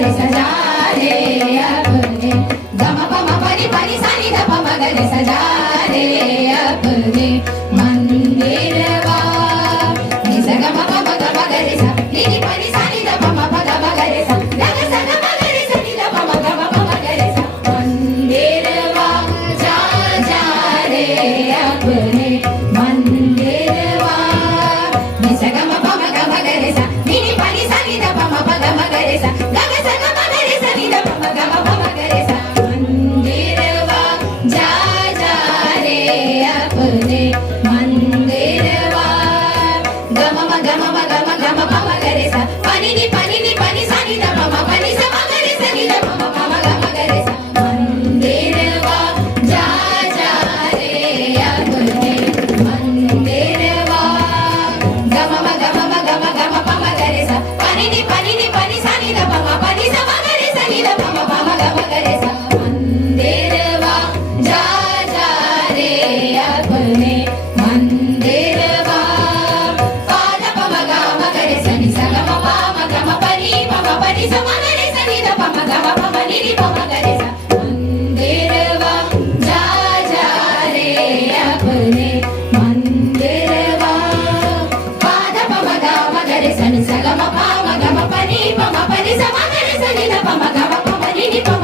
रे सजा रे अपने गम पम पनी पनी सानी द पम ग रे सजा रे अपने मंदिरवा नि स ग म प ग ग रे सा नि नि पनी सानी द पम प ग रे सा ग ग स ग म ग रे सा नि द पम ग ग रे सा मंदिरवा जा जा रे अपने मंदिरवा नि स ग म प ग रे सा नि नि पनी सानी द पम प ग रे सा ग ग स ग म ग रे सा नि द पम ग रे सा मंदिरवा जा जा रे अपने मंदिरवा गम म गम म गम गम पम ग रे सा पनी नि पनी सानी द पम पनी स म ग रे सा नि द पम ग रे सा मंदिरवा जा जा रे अपने मंदिरवा गम म गम पम ग रे सा पनी नि पनी सानी द पम पनी स म ग रे सा नि द पम ग रे सा मंदिरवा जा जा रे अपने मंदिरवा पाद पम ग रे सा नि स ग म पनी स म ग रे सा नि द पम नि नि पम ग रे सा मंदिरवा जा जा रे अपने मंदिरवा पाद पम ग रे सा नि स ग म पनी स म ग रे सा नि द पम नि नि पम